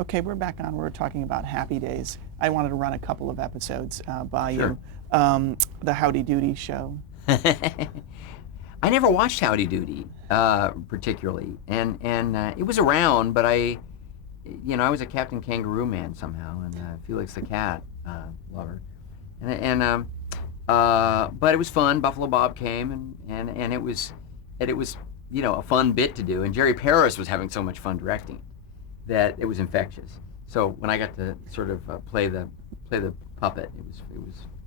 Okay, we're back on. We're talking about Happy Days. I wanted to run a couple of episodes by Sure. you. The Howdy Doody show. I never watched Howdy Doody particularly, and it was around, but I was a Captain Kangaroo man somehow, and Felix the Cat lover, but it was fun. Buffalo Bob came, and it was a fun bit to do, and Jerry Paris was having so much fun directing that it was infectious. So when I got to sort of play the puppet, it was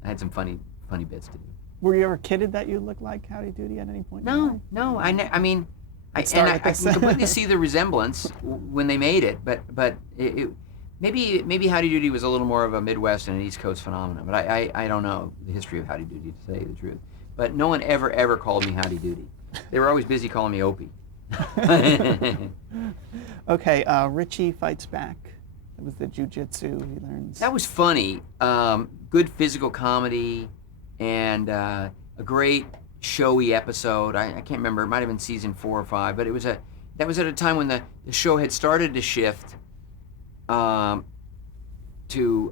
I had some funny bits to do. Were you ever kidded that you looked like Howdy Doody at any point in your life? No. I mean, Let's start with I this. can completely see the resemblance when they made it, but maybe Howdy Doody was a little more of a Midwest and an East Coast phenomenon. But I don't know the history of Howdy Doody, to tell you the truth. But no one ever called me Howdy Doody. They were always busy calling me Opie. Okay, Richie Fights Back. That was the jujitsu he learns. That was funny. Good physical comedy, and a great showy episode. I can't remember. It might have been season 4 or 5, but that was at a time when the show had started to shift to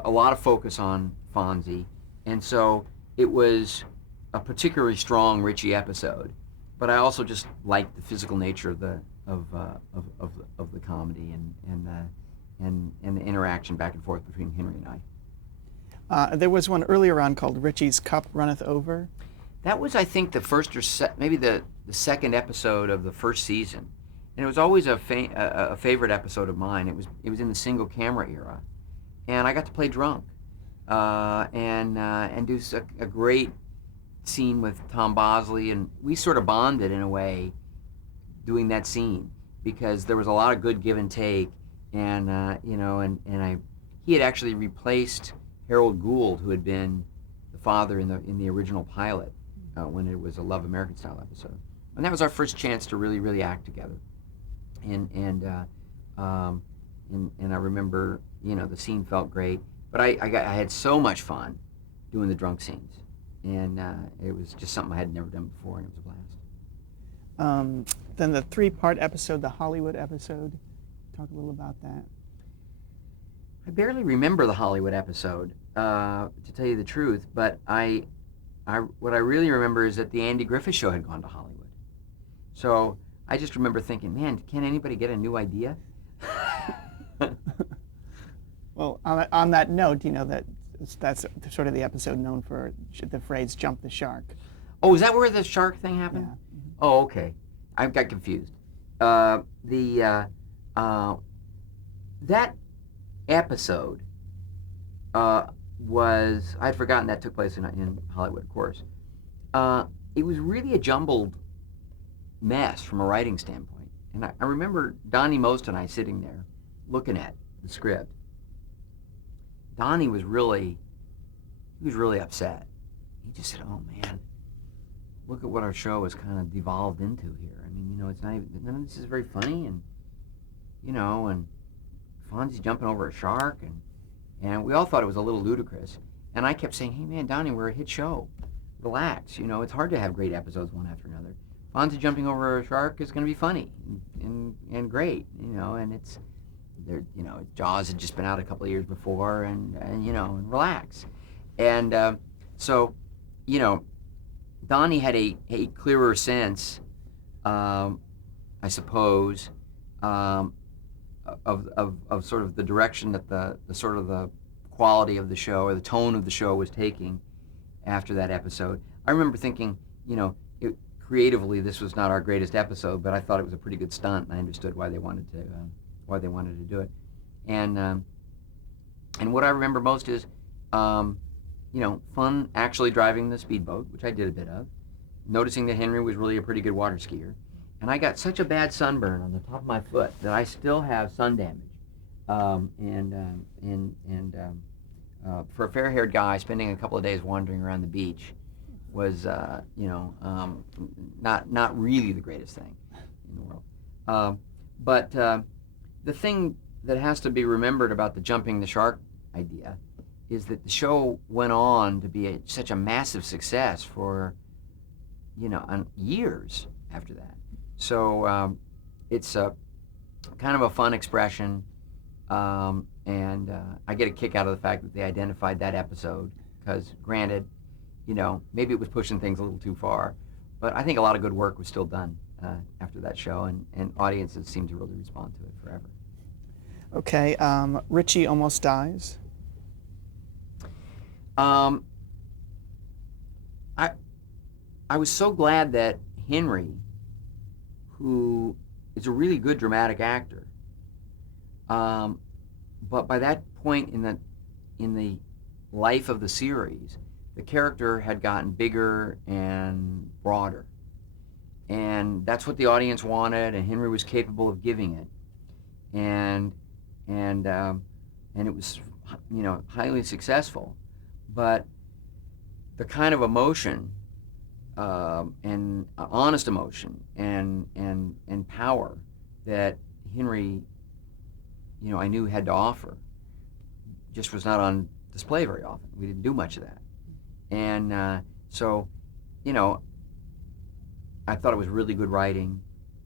a lot of focus on Fonzie, and so it was a particularly strong Richie episode. But I also just liked the physical nature of the comedy and the interaction back and forth between Henry and I. There was one earlier on called Richie's Cup Runneth Over. That was, I think, the first or maybe the second episode of the first season, and it was always a favorite episode of mine. It was in the single camera era, and I got to play drunk, and do a great scene with Tom Bosley, and we sort of bonded in a way doing that scene because there was a lot of good give and take, and he had actually replaced Harold Gould, who had been the father in the original pilot when it was a Love American Style episode, and that was our first chance to really act together, and I remember the scene felt great, but I had so much fun doing the drunk scenes, and it was just something I had never done before, and it was a blast. Then the 3-part episode, the Hollywood episode. Talk a little about that. I barely remember the Hollywood episode, to tell you the truth, but what I really remember is that the Andy Griffith Show had gone to Hollywood. So I just remember thinking, man, can anybody get a new idea? Well, on that note, that's sort of the episode known for the phrase "jump the shark." Oh, is that where the shark thing happened? Yeah. Mm-hmm. Oh, okay. I got confused. That episode was, I'd forgotten that took place in Hollywood, of course. It was really a jumbled mess from a writing standpoint. And I remember Donnie Most and I sitting there looking at the script. Donnie was really upset. He just said, "Oh man, look at what our show has kind of devolved into here. I mean, it's not even, none of this is very funny, and and Fonzie jumping over a shark, and we all thought it was a little ludicrous. And I kept saying, hey man, Donnie, we're a hit show. Relax, it's hard to have great episodes one after another. Fonzie jumping over a shark is going to be funny and great, and it's, there, Jaws had just been out a couple of years before, and relax. And so, Donnie had a clearer sense, I suppose, of sort of the direction that the sort of the quality of the show or the tone of the show was taking after that episode. I remember thinking, creatively this was not our greatest episode, but I thought it was a pretty good stunt, and I understood why they wanted to do it. And what I remember most is, fun actually driving the speedboat, which I did a bit of, noticing that Henry was really a pretty good water skier. And I got such a bad sunburn on the top of my foot that I still have sun damage. For a fair-haired guy, spending a couple of days wandering around the beach was, not really the greatest thing in the world. But the thing that has to be remembered about the jumping the shark idea is that the show went on to be such a massive success for, years after that. So it's a kind of a fun expression And I get a kick out of the fact that they identified that episode because, granted, maybe it was pushing things a little too far, but I think a lot of good work was still done after that show, and audiences seem to really respond to it forever. Okay, Richie almost dies. Um, I was so glad that Henry, who is a really good dramatic actor, but by that point in the life of the series, the character had gotten bigger and broader, and that's what the audience wanted, and Henry was capable of giving it, and it was highly successful, but the kind of emotion and honest emotion and power that Henry, I knew had to offer, just was not on display very often. We didn't do much of that, and so, I thought it was really good writing.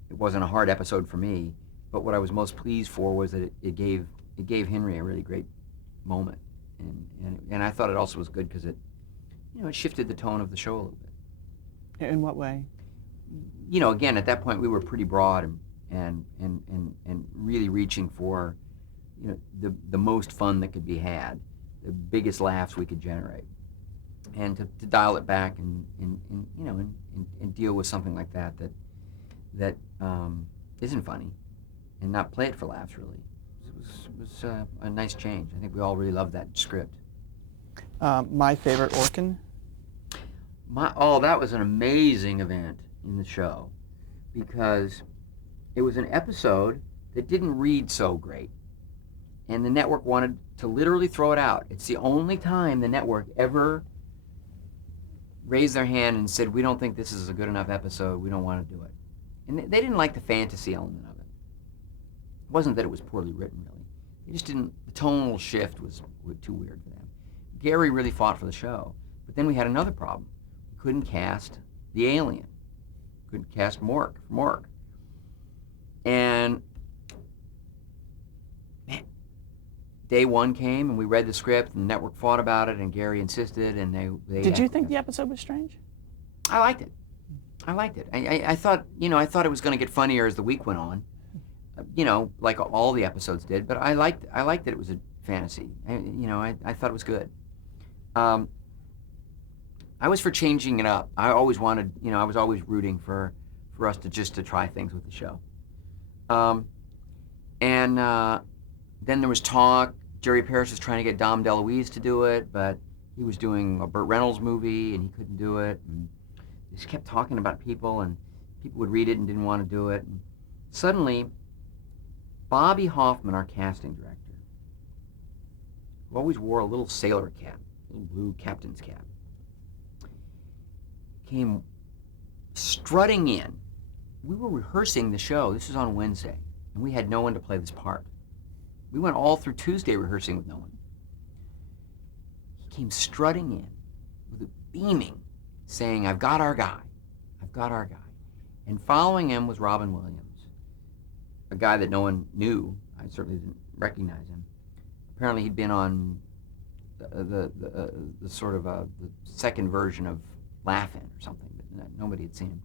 It wasn't a hard episode for me, but what I was most pleased for was that it gave Henry a really great moment, and I thought it also was good because it shifted the tone of the show a little bit. In what way? Again, at that point we were pretty broad and really reaching for the most fun that could be had, the biggest laughs we could generate, and to dial it back and deal with something like that isn't funny, and not play it for laughs really. It was a nice change. I think we all really loved that script. My favorite Orkin. That was an amazing event in the show because it was an episode that didn't read so great, and the network wanted to literally throw it out. It's the only time the network ever raised their hand and said, "We don't think this is a good enough episode. We don't want to do it." And they didn't like the fantasy element of it. It wasn't that it was poorly written, really. They just didn't. The tonal shift was too weird for them. Gary really fought for the show, but then we had another problem. We couldn't cast the alien. Couldn't cast Mork. And man, day one came and we read the script and the network fought about it and Gary insisted and they Did you think the episode was strange? I liked it. I thought it was going to get funnier as the week went on, like all the episodes did. But I liked that it was a fantasy. I thought it was good. I was for changing it up. I always wanted, I was always rooting for us to try things with the show. And then there was talk. Jerry Parrish was trying to get Dom DeLuise to do it, but he was doing a Burt Reynolds movie and he couldn't do it. And they just kept talking about people, and people would read it and didn't want to do it. And suddenly, Bobby Hoffman, our casting director, who always wore a little sailor cap, a little blue captain's cap, came strutting in. We were rehearsing the show. This was on Wednesday, and we had no one to play this part. We went all through Tuesday rehearsing with no one. He came strutting in with a beaming, saying, "I've got our guy. And following him was Robin Williams, a guy that no one knew. I certainly didn't recognize him. Apparently he'd been on the sort of the second version of Laugh-In or something, but nobody had seen him.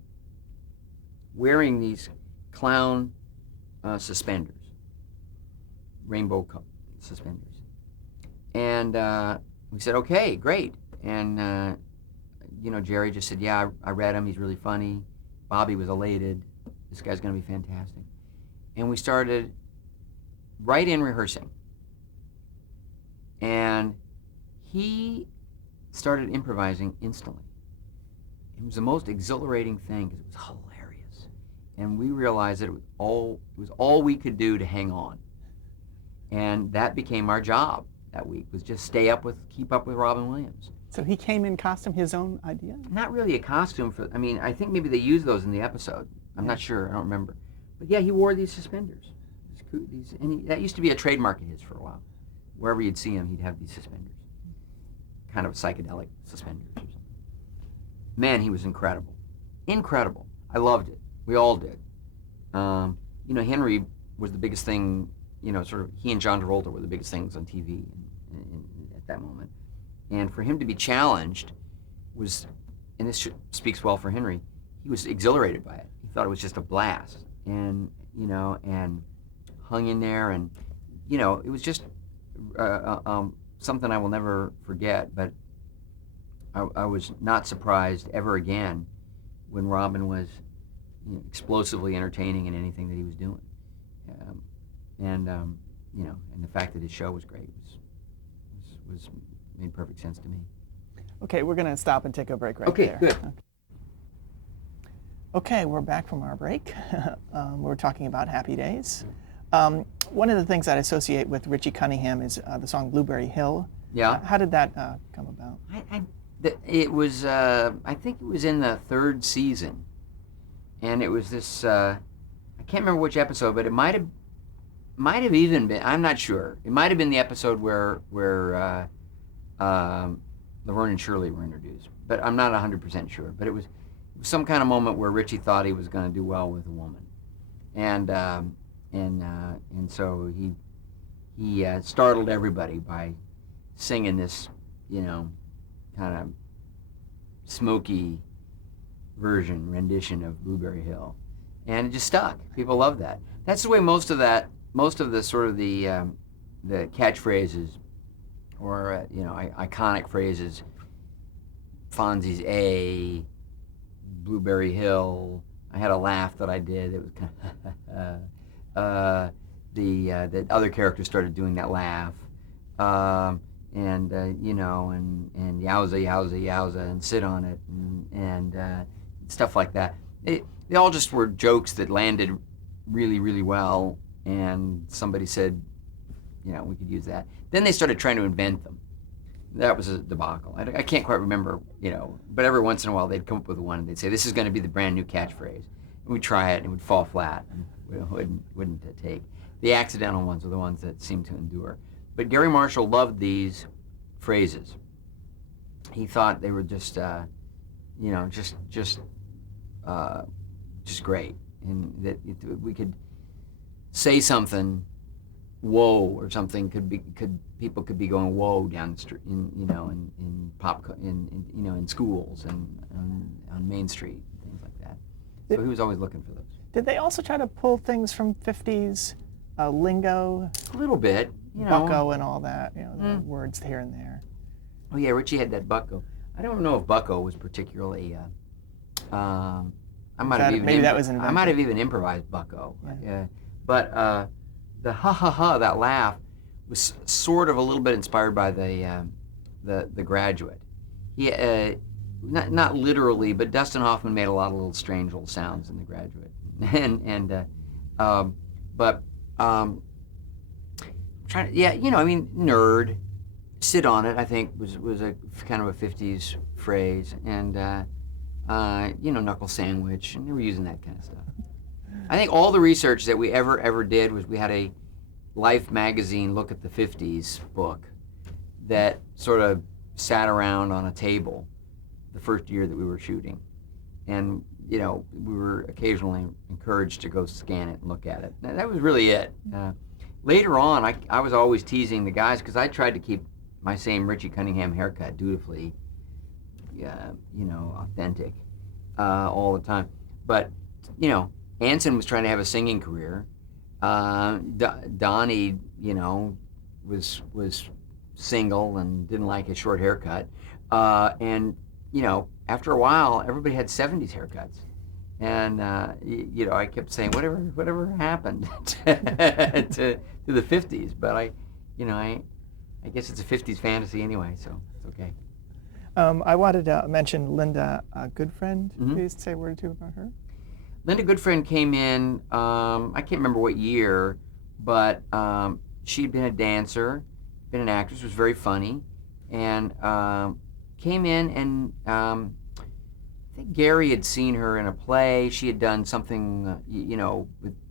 Wearing these clown suspenders, rainbow suspenders. And we said, okay, great. And Jerry just said, yeah, I read him. He's really funny. Bobby was elated. This guy's going to be fantastic. And we started right in rehearsing. And he started improvising instantly. It was the most exhilarating thing because it was hilarious. And we realized that it was all we could do to hang on. And that became our job that week, was just keep up with Robin Williams. So he came in costume, his own idea? Not really a costume I think maybe they used those in the episode. I'm not sure, I don't remember. But yeah, he wore these suspenders. That used to be a trademark of his for a while. Wherever you'd see him, he'd have these suspenders. Kind of psychedelic suspenders or something. Man, he was incredible. Incredible. I loved it. We all did. Henry was the biggest thing sort of he and John Travolta were the biggest things on TV at that moment. And for him to be challenged was, and this speaks well for Henry, he was exhilarated by it. He thought it was just a blast, and and hung in there, and it was just something I will never forget. But I was not surprised ever again when Robin was explosively entertaining in anything that he was doing, and the fact that his show was great was made perfect sense to me. Okay, we're going to stop and take a break right Okay, there. good. Okay, we're back from our break. We're talking about Happy Days. One of the things I associate with Richie Cunningham is the song Blueberry Hill. Yeah. How did that come about? It was, I think it was in the third season, and it was this, I can't remember which episode, but it might have even been, I'm not sure, it might have been the episode where Laverne and Shirley were introduced, but I'm not 100% sure. But it was some kind of moment where Richie thought he was going to do well with a woman, and so he startled everybody by singing this, kind of smoky rendition of Blueberry Hill, and it just stuck. People love that. That's the way most of the sort of the catchphrases or iconic phrases, Fonzie's A, Blueberry Hill. I had a laugh that I did. It was kind of the other characters started doing that laugh, and yowza yowza yowza and sit on it and stuff like that. They all just were jokes that landed really, really well, and somebody said, we could use that. Then they started trying to invent them. That was a debacle. I can't quite remember, but every once in a while they'd come up with one and they'd say, this is going to be the brand new catchphrase. And we'd try it and it would fall flat and wouldn't take. The accidental ones are the ones that seem to endure. But Gary Marshall loved these phrases. He thought they were just great, and that we could say something, whoa, or something people could be going whoa down the street in schools and on Main Street and things like that. So he was always looking for those. Did they also try to pull things from 50s lingo? A little bit, Bucko and all that, the words here and there. Oh yeah, Richie had that Bucko. I don't know if Bucko was particularly. I might have even improvised Bucko. Yeah. But the ha ha ha, that laugh, was sort of a little bit inspired by the Graduate. He not literally, but Dustin Hoffman made a lot of little strange little sounds in The Graduate, nerd, sit on it, I think was a kind of a 50s phrase, and knuckle sandwich, and they were using that kind of stuff. I think all the research that we ever did was we had a Life magazine look at the 50s book that sort of sat around on a table the first year that we were shooting, and we were occasionally encouraged to go scan it and look at it. That was really it. Later on, I was always teasing the guys because I tried to keep my same Richie Cunningham haircut dutifully, authentic all the time. But, Anson was trying to have a singing career. Donnie, was single and didn't like his short haircut. And, after a while, everybody had 70s haircuts. And, I kept saying, whatever happened to the 50s. But I guess it's a 50s fantasy anyway, so it's okay. I wanted to mention Linda Goodfriend. Mm-hmm. Please say a word or two about her. Linda Goodfriend came in, I can't remember what year, but she'd been a dancer, been an actress, was very funny, and came in and I think Gary had seen her in a play. She had done something,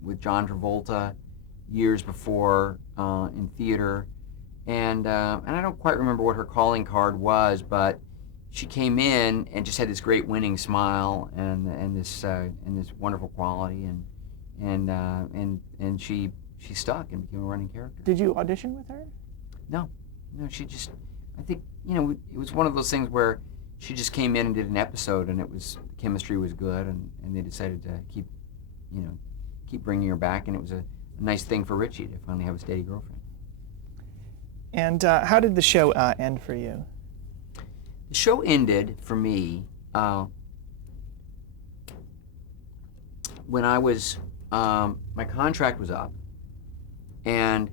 with John Travolta years before in theater, and I don't quite remember what her calling card was, but she came in and just had this great winning smile and this wonderful quality, and she she stuck and became a running character. Did you audition with her? No, she just, I think, it was one of those things where she just came in and did an episode, and the chemistry was good, and they decided to keep bringing her back, and it was a nice thing for Richie to finally have a steady girlfriend. And how did the show end for you? The show ended for me when I was, my contract was up, and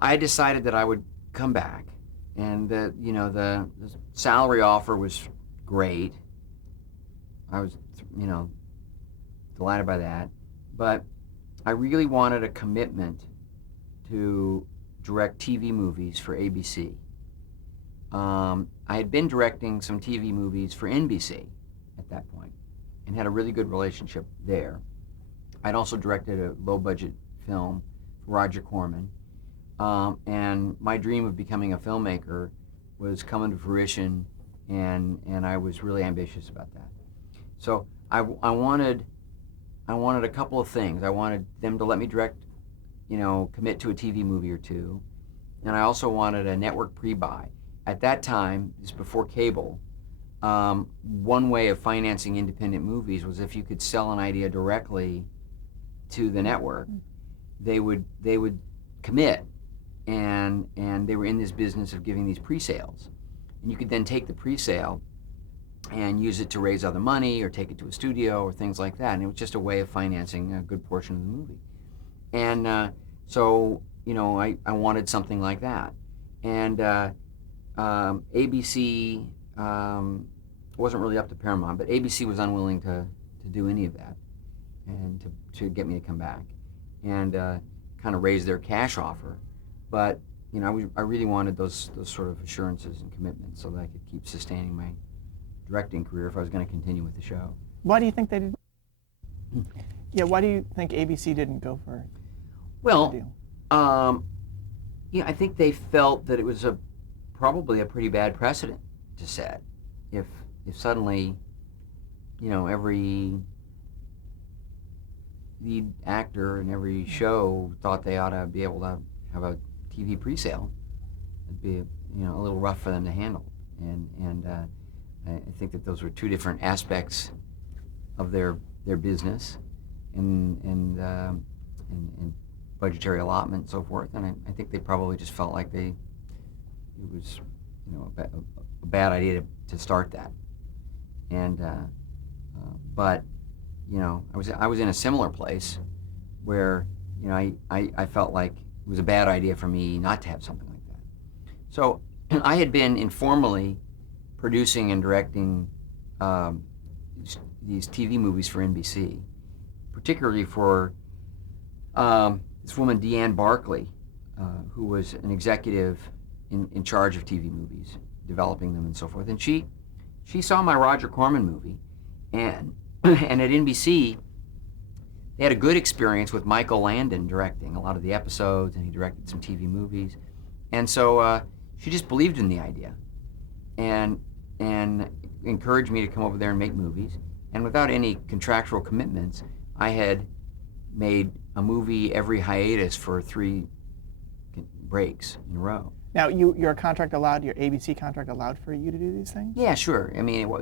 I decided that I would come back, and the salary offer was great. I was, delighted by that, but I really wanted a commitment to direct TV movies for ABC. I had been directing some TV movies for NBC at that point and had a really good relationship there. I'd also directed a low-budget film for Roger Corman, and my dream of becoming a filmmaker was coming to fruition, and I was really ambitious about that. So I wanted a couple of things. I wanted them to let me direct, commit to a TV movie or two, and I also wanted a network pre-buy. At that time, this is before cable, one way of financing independent movies was if you could sell an idea directly to the network, they would commit, and they were in this business of giving these pre-sales, and you could then take the pre-sale and use it to raise other money or take it to a studio or things like that, and it was just a way of financing a good portion of the movie. And so I wanted something like that, and ABC wasn't really up to Paramount, but ABC was unwilling to do any of that and to get me to come back and kind of raise their cash offer. But I really wanted those sort of assurances and commitments so that I could keep sustaining my directing career if I was going to continue with the show. Why do you think they did? Yeah, why do you think ABC didn't go for it? Well, I think they felt that it was probably a pretty bad precedent to set if suddenly, every lead actor in every show thought they ought to be able to have a TV pre-sale. It'd be a little rough for them to handle, and I think that those were two different aspects of their business and budgetary allotment and so forth, and I think they probably just felt like it was a bad idea to start that. And but I was in a similar place where I felt like it was a bad idea for me not to have something like that. So I had been informally producing and directing these TV movies for NBC, particularly for this woman, Deanne Barkley, who was an executive in charge of TV movies, developing them and so forth. And she saw my Roger Corman movie, and at NBC, they had a good experience with Michael Landon directing a lot of the episodes, and he directed some TV movies. And so she just believed in the idea and encouraged me to come over there and make movies. And without any contractual commitments, I had made a movie every hiatus for 3 breaks in a row. Now, your contract allowed, your ABC contract allowed for you to do these things? Yeah, sure. I mean,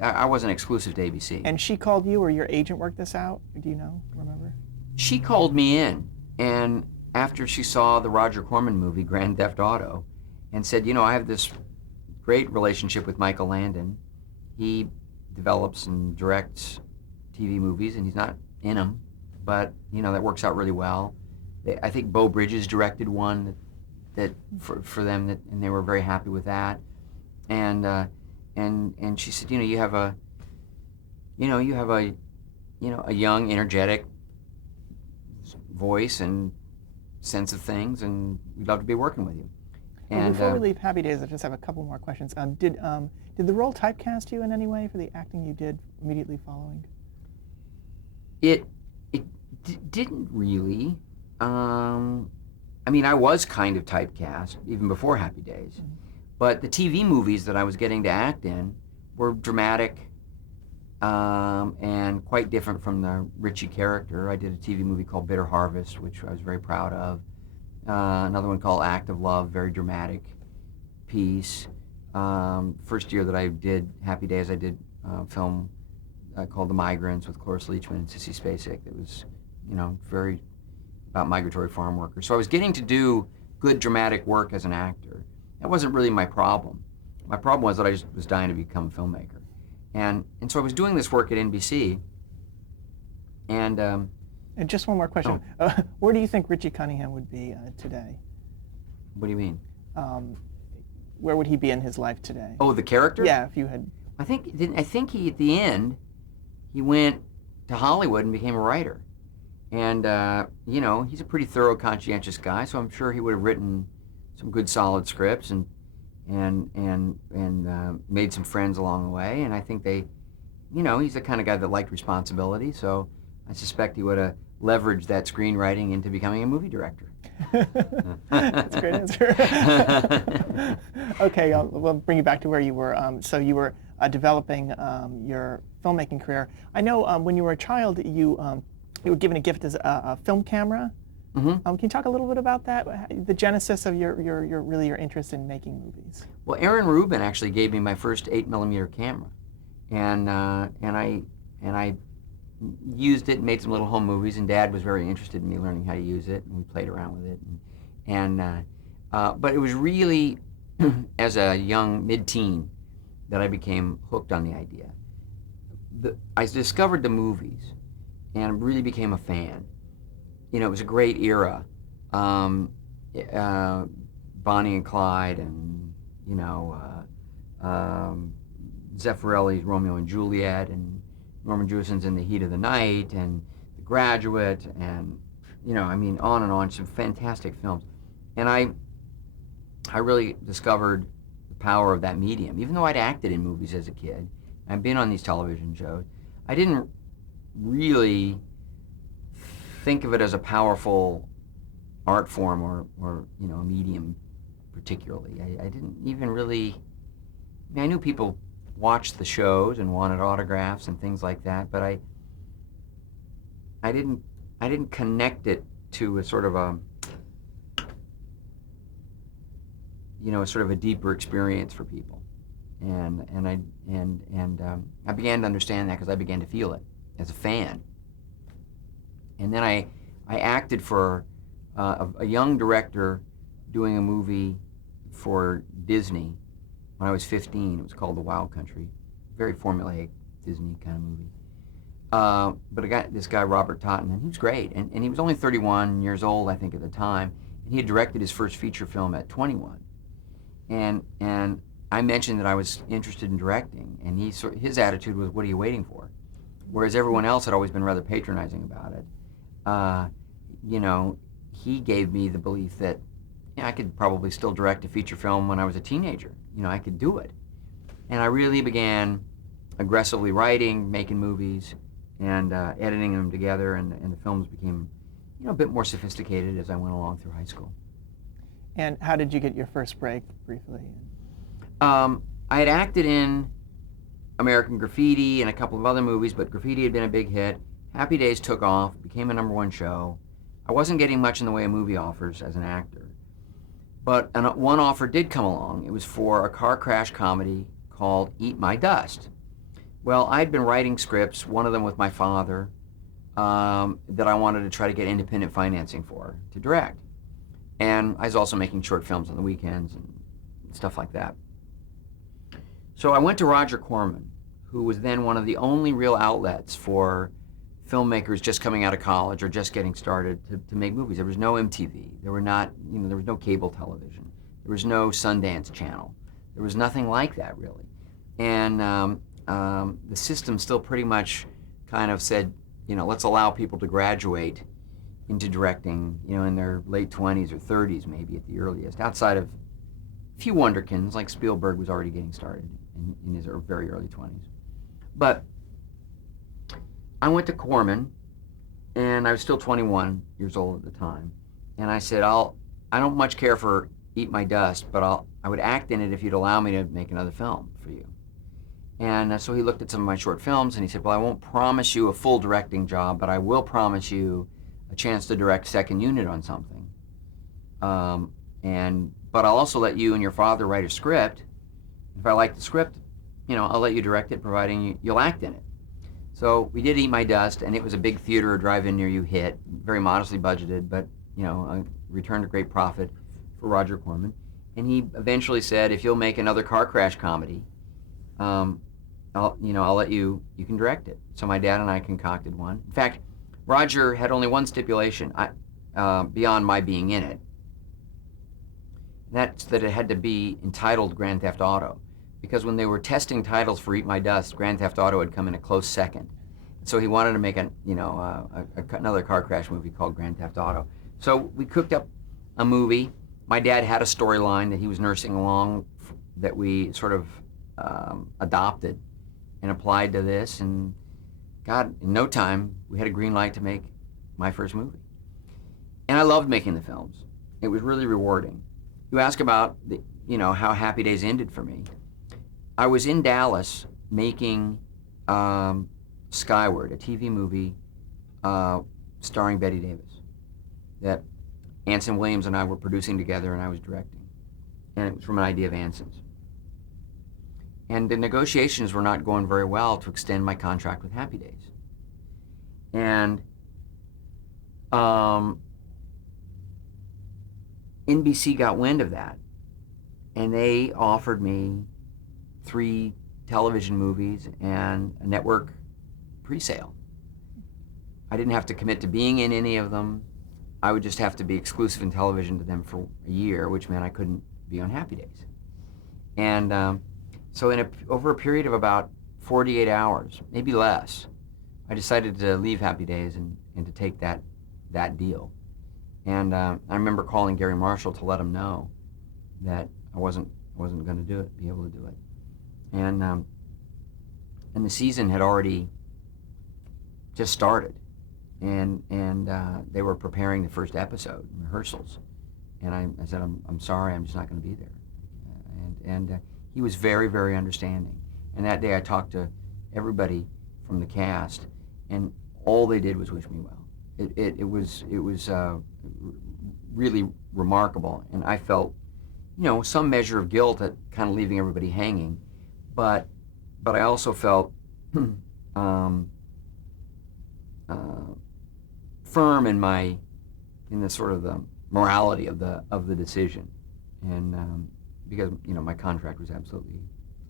I wasn't exclusive to ABC. And she called you, or your agent worked this out? Do you remember? She called me in, and after she saw the Roger Corman movie, Grand Theft Auto, and said, I have this great relationship with Michael Landon. He develops and directs TV movies, and he's not in them, but, that works out really well. I think Beau Bridges directed one that for them, and they were very happy with that. And she said, you have a young, energetic voice and sense of things, and we'd love to be working with you. And before we leave Happy Days, I just have a couple more questions. Did the role typecast you in any way for the acting you did immediately following? It didn't really. I was kind of typecast even before Happy Days, but the TV movies that I was getting to act in were dramatic, and quite different from the Richie character. I did a TV movie called Bitter Harvest, which I was very proud of. Another one called Act of Love, very dramatic piece. First year that I did Happy Days, I did a film called The Migrants with Cloris Leachman and Sissy Spacek. That was, very about migratory farm workers. So I was getting to do good dramatic work as an actor. That wasn't really my problem. My problem was that I just was dying to become a filmmaker. And so I was doing this work at NBC. And just one more question. Where do you think Richie Cunningham would be today? What do you mean? Where would he be in his life today? Oh, the character? Yeah, if you had... I think he, at the end, he went to Hollywood and became a writer. And, he's a pretty thorough, conscientious guy, so I'm sure he would have written some good, solid scripts and made some friends along the way. And I think he's the kind of guy that liked responsibility, so I suspect he would have leveraged that screenwriting into becoming a movie director. That's a great answer. Okay, we'll bring you back to where you were. So you were developing your filmmaking career. I know when you were a child, you were given a gift as a film camera. Mm-hmm. Can you talk a little bit about that? The genesis of your interest in making movies? Well, Aaron Rubin actually gave me my first 8mm camera, and I used it and made some little home movies. And Dad was very interested in me learning how to use it, and we played around with it. But it was really as a young mid-teen that I became hooked on the idea. I discovered the movies and really became a fan. It was a great era. Bonnie and Clyde and, Zeffirelli's Romeo and Juliet and Norman Jewison's In the Heat of the Night and The Graduate and, on and on, some fantastic films. And I really discovered the power of that medium. Even though I'd acted in movies as a kid, I'd been on these television shows, I didn't really think of it as a powerful art form or a medium particularly. I didn't even really, I knew people watched the shows and wanted autographs and things like that, but I didn't connect it to a sort of a deeper experience for people. And I began to understand that because I began to feel it as a fan. And then I acted for a young director doing a movie for Disney when I was 15. It was called The Wild Country. Very formulaic Disney kind of movie. But this guy, Robert Totten, and he was great. And he was only 31 years old, I think, at the time. And he had directed his first feature film at 21. And I mentioned that I was interested in directing. And his attitude was, what are you waiting for? Whereas everyone else had always been rather patronizing about it. He gave me the belief that I could probably still direct a feature film when I was a teenager. I could do it. And I really began aggressively writing, making movies, and editing them together, and the films became, a bit more sophisticated as I went along through high school. And how did you get your first break, briefly? I had acted in American Graffiti and a couple of other movies, but Graffiti had been a big hit. Happy Days took off, became a #1 show. I wasn't getting much in the way of movie offers as an actor. But one offer did come along. It was for a car crash comedy called Eat My Dust. Well, I'd been writing scripts, one of them with my father, that I wanted to try to get independent financing for, to direct. And I was also making short films on the weekends and stuff like that. So I went to Roger Corman, who was then one of the only real outlets for filmmakers just coming out of college or just getting started to make movies. There was no MTV. There was no cable television. There was no Sundance Channel. There was nothing like that, really. And the system still pretty much kind of said, let's allow people to graduate into directing, in their late 20s or 30s, maybe at the earliest, outside of a few wonderkins, like Spielberg was already getting started in his very early 20s. But I went to Corman, and I was still 21 years old at the time, and I said, I don't much care for Eat My Dust, but I would act in it if you'd allow me to make another film for you. And so he looked at some of my short films and he said, well, I won't promise you a full directing job, but I will promise you a chance to direct second unit on something. But I'll also let you and your father write a script. If I like the script, I'll let you direct it, providing you'll act in it. So we did Eat My Dust, and it was a big theater, a drive-in near you hit, very modestly budgeted, but a return to great profit for Roger Corman. And he eventually said, if you'll make another car crash comedy, I'll let you can direct it. So my dad and I concocted one. In fact, Roger had only one stipulation beyond my being in it. That's that it had to be entitled Grand Theft Auto, because when they were testing titles for Eat My Dust, Grand Theft Auto had come in a close second. So he wanted to make another car crash movie called Grand Theft Auto. So we cooked up a movie. My dad had a storyline that he was nursing along that we sort of adopted and applied to this, and God, in no time, we had a green light to make my first movie. And I loved making the films. It was really rewarding. You ask about how Happy Days ended for me. I was in Dallas making Skyward, a TV movie starring Bette Davis that Anson Williams and I were producing together and I was directing. And it was from an idea of Anson's. And the negotiations were not going very well to extend my contract with Happy Days. And NBC got wind of that, and they offered me 3 television movies and a network pre-sale. I didn't have to commit to being in any of them. I would just have to be exclusive in television to them for a year, which meant I couldn't be on Happy Days. And so over a period of about 48 hours, maybe less, I decided to leave Happy Days and to take that deal. And I remember calling Gary Marshall to let him know that I wasn't going to do it, be able to do it. And the season had already just started, and they were preparing the first episode, rehearsals. And I said, I'm sorry, I'm just not going to be there. And he was very, very understanding. And that day I talked to everybody from the cast, and all they did was wish me well. It was really remarkable, and I felt, some measure of guilt at kind of leaving everybody hanging, but I also felt firm in the sort of the morality of the decision, and because my contract was absolutely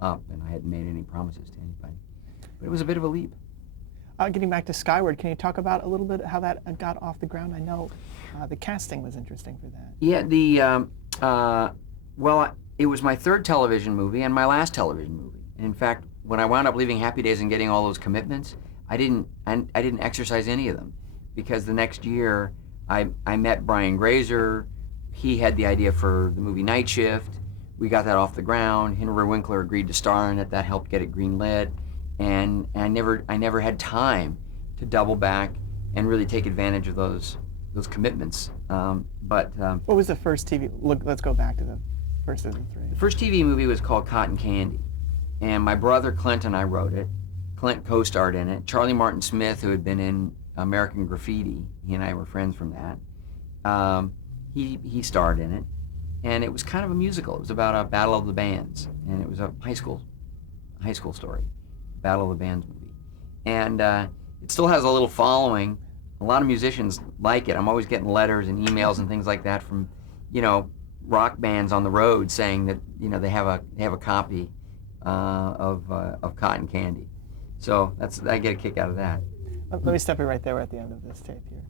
up, and I hadn't made any promises to anybody, but it was a bit of a leap. Getting back to Skyward, can you talk about a little bit how that got off the ground? I know the casting was interesting for that. Yeah, well, it was my 3rd television movie and my last television movie. And in fact, when I wound up leaving Happy Days and getting all those commitments, I didn't exercise any of them, because the next year I met Brian Grazer. He had the idea for the movie Night Shift. We got that off the ground. Henry Winkler agreed to star in it. That helped get it greenlit. And I never had time to double back and really take advantage of those commitments. What was the first TV? Look, let's go back to the first of the 3. The first TV movie was called Cotton Candy, and my brother Clint and I wrote it. Clint co-starred in it. Charlie Martin Smith, who had been in American Graffiti, he and I were friends from that. He starred in it, and it was kind of a musical. It was about a battle of the bands, and it was a high school story. Battle of the Bands movie. And it still has a little following. A lot of musicians like it. I'm always getting letters and emails and things like that from, rock bands on the road saying that, they have a copy of Cotton Candy. So I get a kick out of that. Let me stop you right there. We're at the end of this tape here.